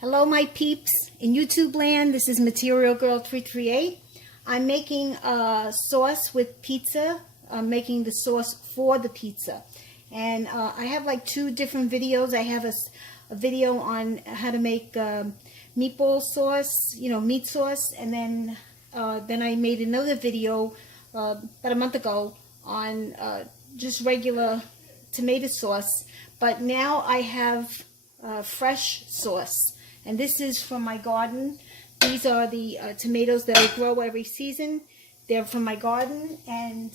Hello my peeps in YouTube land. This is Material Girl 338. I'm making a sauce with pizza. I'm making the sauce for the pizza. And I have like two different videos. I have a video on how to make meatball sauce, meat sauce. And then I made another video about a month ago on just regular tomato sauce. But now I have fresh sauce. And this is from my garden. These are the tomatoes that I grow every season. They're from my garden. And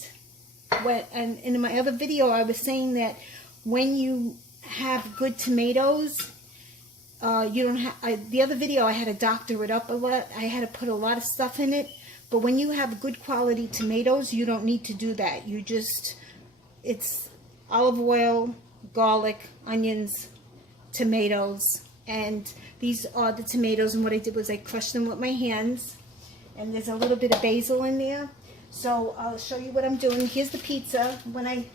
in my other video, I was saying that when you have good tomatoes, you don't have. The other video, I had to doctor it up a lot. I had to put a lot of stuff in it. But when you have good quality tomatoes, you don't need to do that. It's olive oil, garlic, onions, tomatoes. And these are the tomatoes, and what I did was I crushed them with my hands, and there's a little bit of basil in there. So I'll show you what I'm doing. Here's the pizza. When I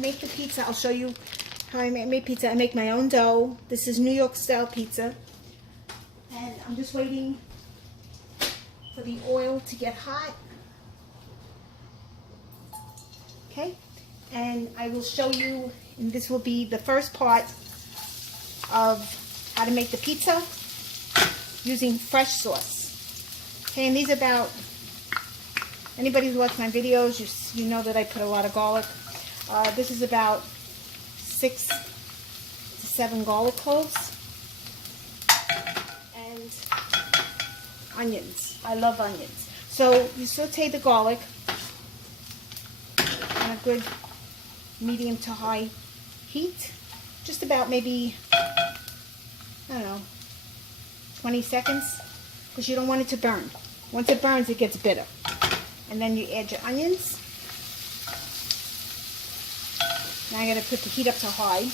make the pizza, I'll show you how I make pizza. I make my own dough. This is New York style pizza, and I'm just waiting for the oil to get hot. Okay, and I will show you, and this will be the first part of how to make the pizza using fresh sauce. Okay, and these are about, anybody who watched my videos, you know that I put a lot of garlic. This is about 6 to 7 garlic cloves. And onions. I love onions. So you saute the garlic on a good medium to high heat. Just about maybe, I don't know, 20 seconds, because you don't want it to burn. Once it burns, it gets bitter. And then you add your onions. Now I got to put the heat up to high.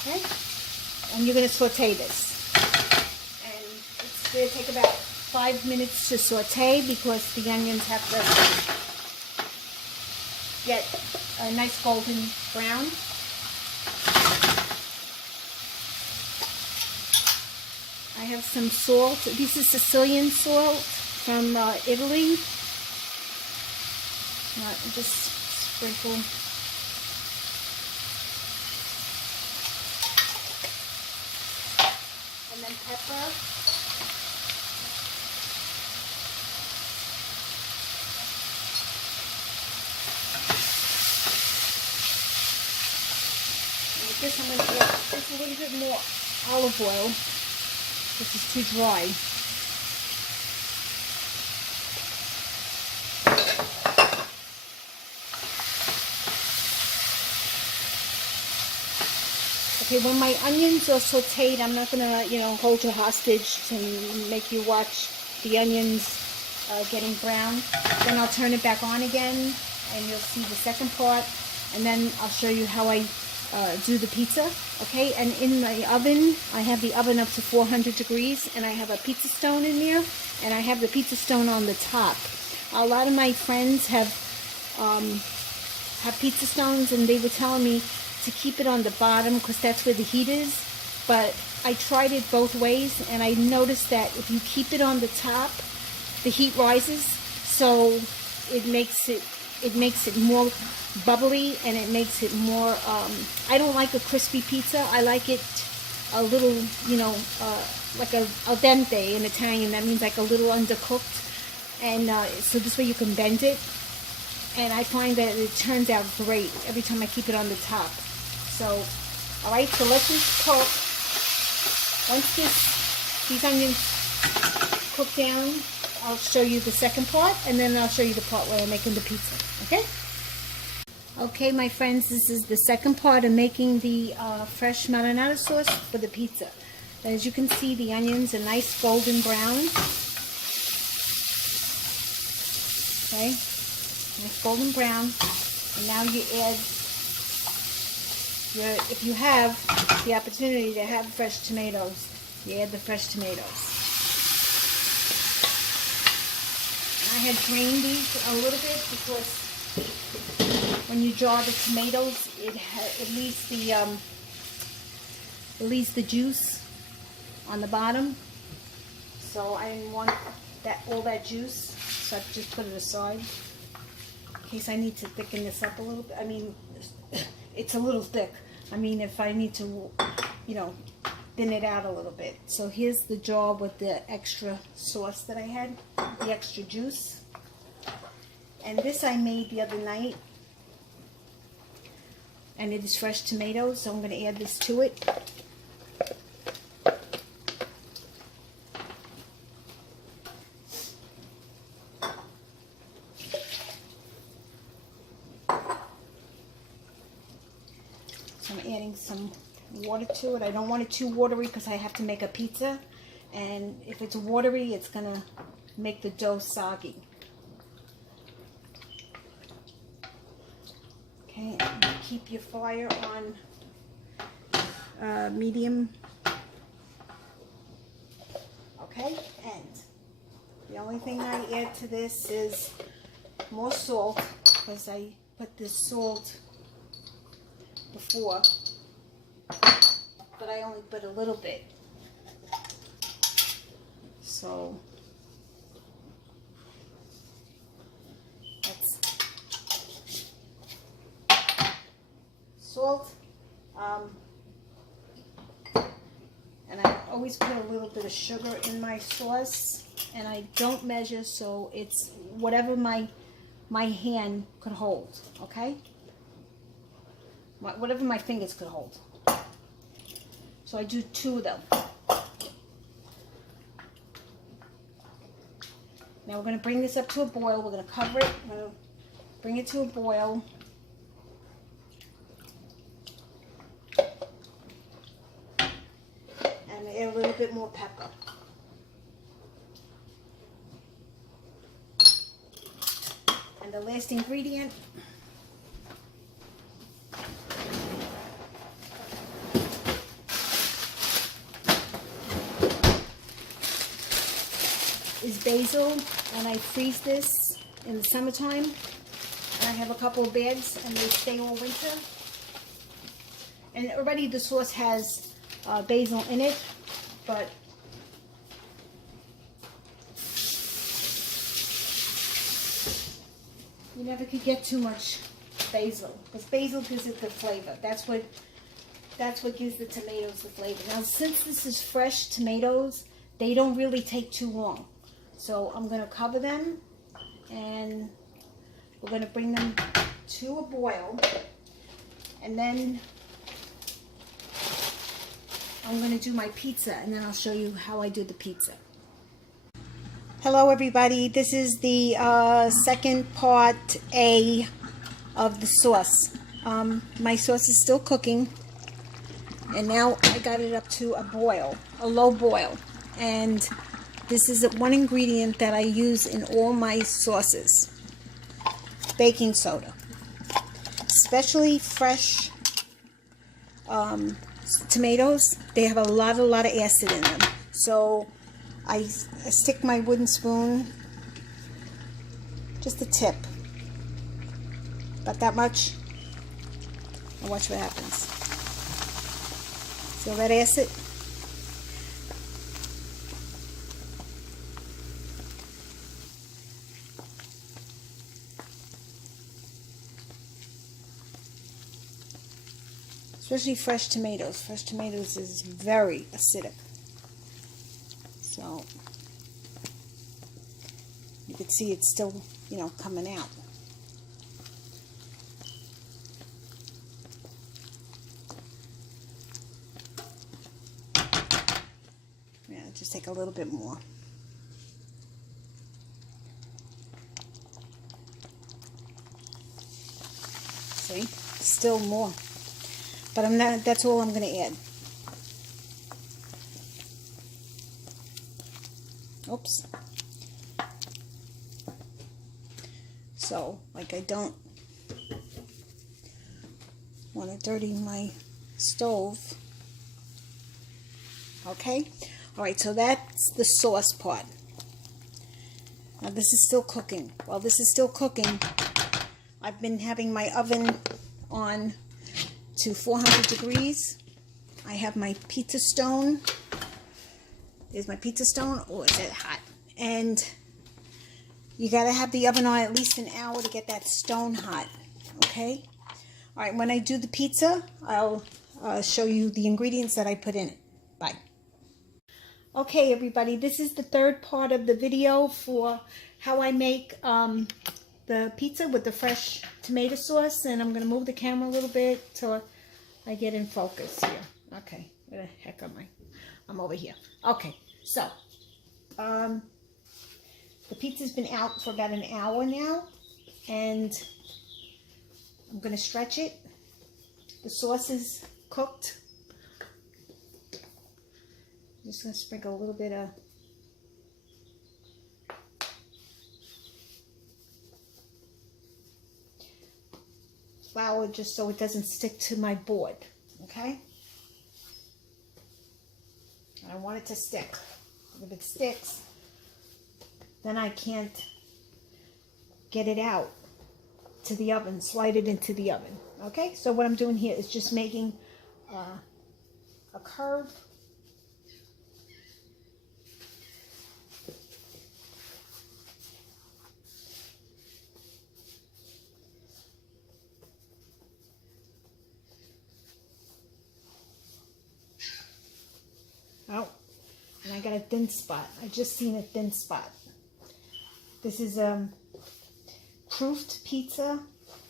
Okay? And you're going to saute this. And it's going to take about 5 minutes to saute because the onions have to get a nice golden brown. I have some salt. This is Sicilian salt from Italy. Just sprinkle. And then pepper. This I'm going to get just a little bit more olive oil. This is too dry. Okay, when my onions are sauteed, I'm not going to, hold you hostage and make you watch the onions getting brown. Then I'll turn it back on again, and you'll see the second part. And then I'll show you how I do the pizza. Okay, and in my oven, I have the oven up to 400 degrees, and I have a pizza stone in there, and I have the pizza stone on the top. A lot of my friends have pizza stones, and they were telling me to keep it on the bottom because that's where the heat is. But I tried it both ways, and I noticed that if you keep it on the top, the heat rises, so it makes it more bubbly, and it makes it more, I don't like a crispy pizza. I like it a little, like al dente in Italian. That means like a little undercooked. And so this way you can bend it. And I find that it turns out great every time I keep it on the top. So, alright, so let this cook. Once these onions cook down, I'll show you the second part, and then I'll show you the part where I'm making the pizza. Okay? Okay, my friends, this is the second part of making the fresh marinara sauce for the pizza. As you can see, the onions are nice golden brown. Okay? Nice golden brown. And now you add if you have the opportunity to have fresh tomatoes, you add the fresh tomatoes. And I had drained these a little bit because when you jar the tomatoes, it leaves the juice on the bottom. So I didn't want all that juice, so I just put it aside in case I need to thicken this up a little bit. I mean, it's a little thick. I mean, if I need to, you know, thin it out a little bit. So here's the jar with the extra sauce that I had, the extra juice. And this I made the other night. And it is fresh tomatoes, so I'm going to add this to it. So I'm adding some water to it. I don't want it too watery because I have to make a pizza. And if it's watery, it's going to make the dough soggy. Okay, and keep your fire on medium. Okay, and the only thing I add to this is more salt, because I put this salt before, but I only put a little bit. So that's salt, and I always put a little bit of sugar in my sauce, and I don't measure, so it's whatever my hand could hold, okay? Whatever my fingers could hold. So I do 2 of them. Now we're going to bring this up to a boil. We're going to cover it. We're going to bring it to a boil. And add a little bit more pepper. And the last ingredient is basil, and I freeze this in the summertime. And I have a couple of bags, and they stay all winter. And already the sauce has basil in it, but you never could get too much basil, because basil gives it the flavor. That's what gives the tomatoes the flavor. Now, since this is fresh tomatoes, they don't really take too long. So I'm going to cover them, and we're going to bring them to a boil, and then I'm going to do my pizza, and then I'll show you how I do the pizza. Hello everybody, this is the second part A of the sauce. My sauce is still cooking, and now I got it up to a boil, a low boil, and this is one ingredient that I use in all my sauces: baking soda. Especially fresh tomatoes, they have a lot of acid in them. So I stick my wooden spoon, just a tip, about that much, and watch what happens. Feel that acid? Especially fresh tomatoes. Fresh tomatoes is very acidic. So you can see it's still, you know, coming out. Yeah, just take a little bit more. See? Still more. But I'm not, that's all I'm going to add. Oops. So, like, I don't want to dirty my stove. Okay? Alright, so that's the sauce part. Now this is still cooking. While this is still cooking, I've been having my oven on to 400 degrees. I have my pizza stone. There's my pizza stone. Oh, is it hot? And you got to have the oven on at least an hour to get that stone hot. Okay? All right, when I do the pizza, I'll show you the ingredients that I put in it. Bye. Okay, everybody, this is the third part of the video for how I make the pizza with the fresh tomato sauce. And I'm going to move the camera a little bit so I get in focus here. Okay, where the heck am I? I'm over here. Okay, so the pizza's been out for about an hour now, and I'm going to stretch it. The sauce is cooked. I'm just going to sprinkle a little bit of flour just so it doesn't stick to my board, okay? I want it to stick. If it sticks, then I can't get it out to the oven, slide it into the oven. Okay, so what I'm doing here is just making a curve. Oh, and I got a thin spot. I just seen a thin spot. This is proofed pizza,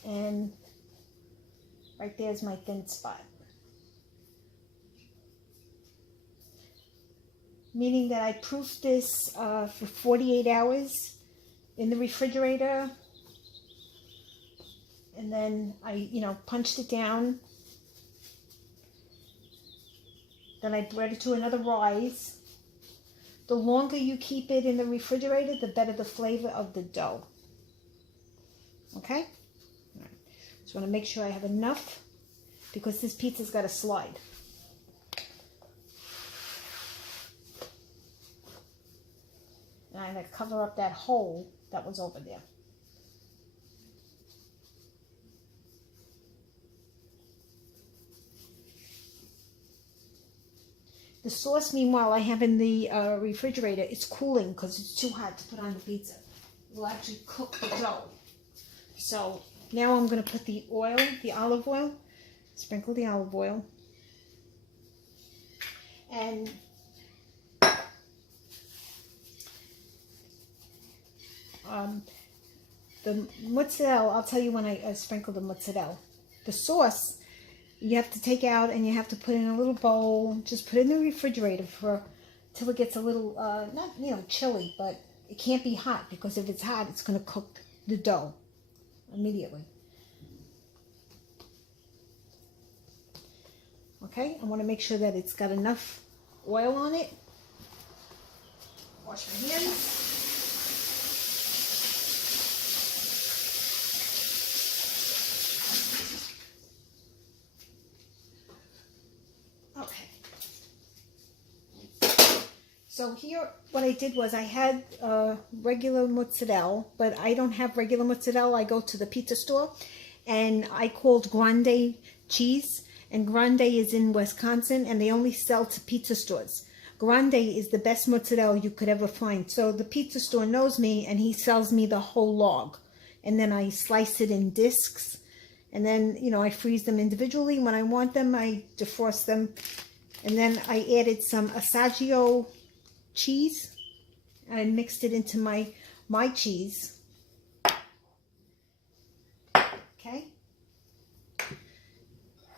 and right there's my thin spot. Meaning that I proofed this for 48 hours in the refrigerator, and then I, punched it down. Then I bred it to another rise. The longer you keep it in the refrigerator, the better the flavor of the dough. Okay? All right. Just want to make sure I have enough because this pizza's got to slide. And I'm going to cover up that hole that was over there. The sauce, meanwhile, I have in the refrigerator. It's cooling because it's too hot to put on the pizza. It will actually cook the dough. So now I'm going to put the oil, the olive oil, sprinkle the olive oil. And the mozzarella, I'll tell you when I sprinkle the mozzarella. The sauce, you have to take out and you have to put in a little bowl. Just put it in the refrigerator till it gets a little, not chilly, but it can't be hot because if it's hot, it's going to cook the dough immediately. Okay, I want to make sure that it's got enough oil on it. Wash my hands. So here, what I did was I had regular mozzarella, but I don't have regular mozzarella. I go to the pizza store, and I called Grande cheese, and Grande is in Wisconsin, and they only sell to pizza stores. Grande is the best mozzarella you could ever find. So the pizza store knows me, and he sells me the whole log, and then I slice it in discs, and then, I freeze them individually. When I want them, I defrost them, and then I added some Assaggio cheese. I mixed it into my cheese. Okay.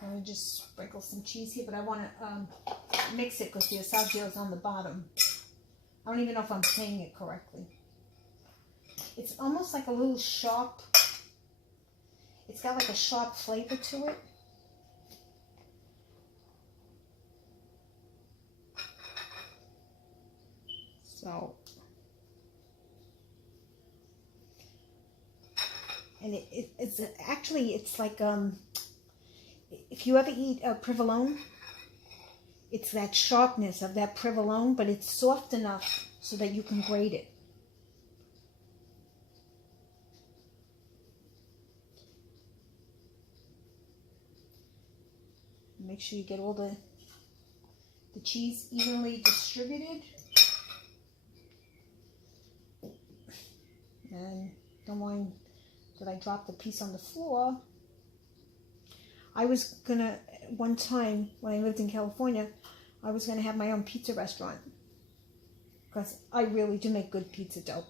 I'm going to just sprinkle some cheese here, but I want to mix it because the Assaggio is on the bottom. I don't even know if I'm saying it correctly. It's almost like a little sharp. It's got like a sharp flavor to it. So, and it's actually, it's like, if you ever eat a provolone, it's that sharpness of that provolone, but it's soft enough so that you can grate it. Make sure you get all the cheese evenly distributed. And don't mind that I dropped the piece on the floor. I was gonna, one time when I lived in California, I was gonna have my own pizza restaurant. Because I really do make good pizza dough.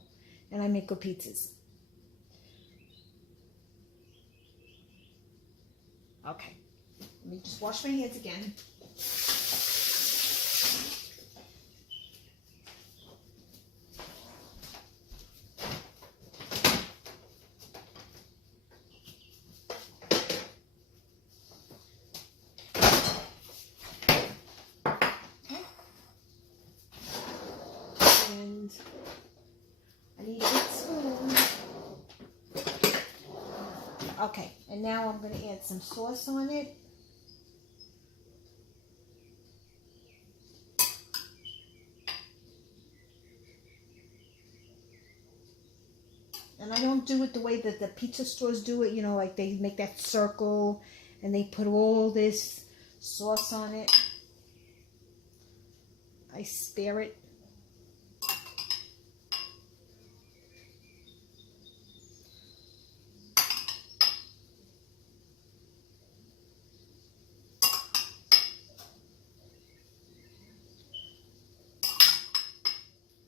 And I make good pizzas. Okay. Let me just wash my hands again. And I need a big spoon. Okay, and now I'm going to add some sauce on it. And I don't do it the way that the pizza stores do it, you know, like they make that circle and they put all this sauce on it. I spare it.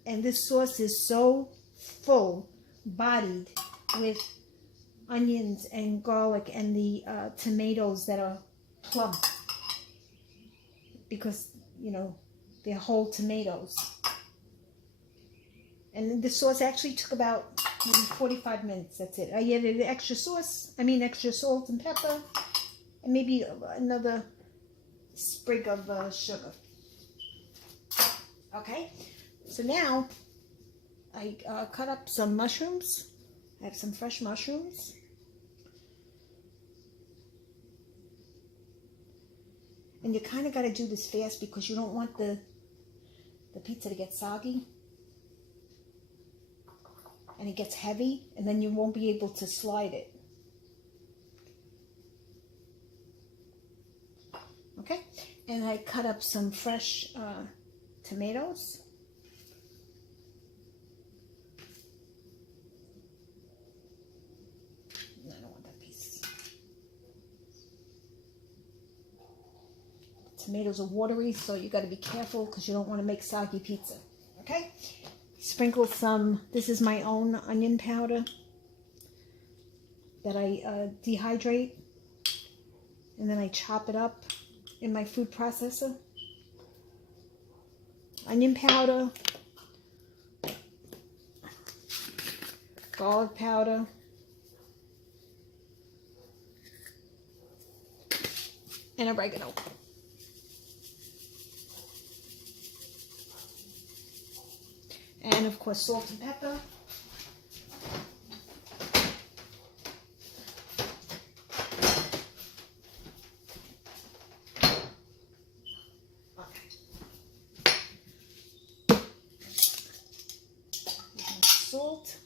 And this sauce is so full bodied with onions and garlic and the tomatoes that are plump, because, you know, they're whole tomatoes. And the sauce actually took about maybe 45 minutes. That's it. I added extra extra salt and pepper, and maybe another sprig of sugar. Okay, so now I cut up some mushrooms. I have some fresh mushrooms. And you kind of got to do this fast because you don't want the pizza to get soggy. And it gets heavy, and then you won't be able to slide it. Okay, and I cut up some fresh tomatoes. I don't want that piece. The tomatoes are watery, so you got to be careful because you don't want to make soggy pizza. Okay, sprinkle some. This is my own onion powder that I dehydrate, and then I chop it up in my food processor. Onion powder, garlic powder, and oregano. And of course, salt and pepper. Salt,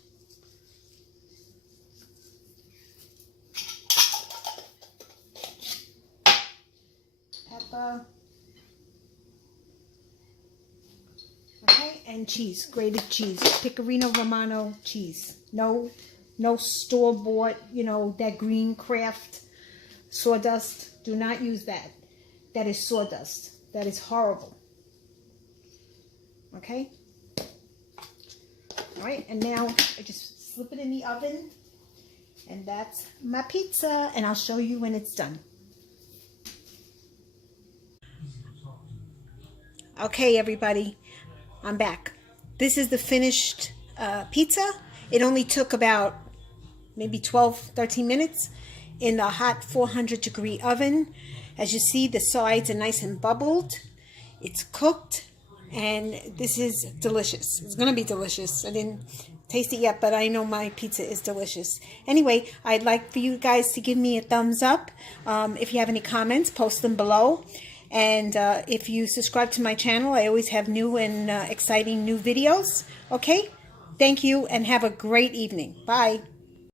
pepper, okay, and cheese, grated cheese, Pecorino Romano cheese. No store-bought, you know, that green Kraft sawdust. Do not use that. That is sawdust. That is horrible. Okay. All right, and now I just slip it in the oven, and that's my pizza, and I'll show you when it's done. Okay, everybody, I'm back. This is the finished pizza. It only took about maybe 13 minutes in the hot 400-degree oven. As you see, the sides are nice and bubbled. It's cooked. And this is delicious. It's going to be delicious. I didn't taste it yet, but I know my pizza is delicious. Anyway, I'd like for you guys to give me a thumbs up. If you have any comments, post them below. And if you subscribe to my channel, I always have new and exciting new videos. Okay? Thank you, and have a great evening. Bye.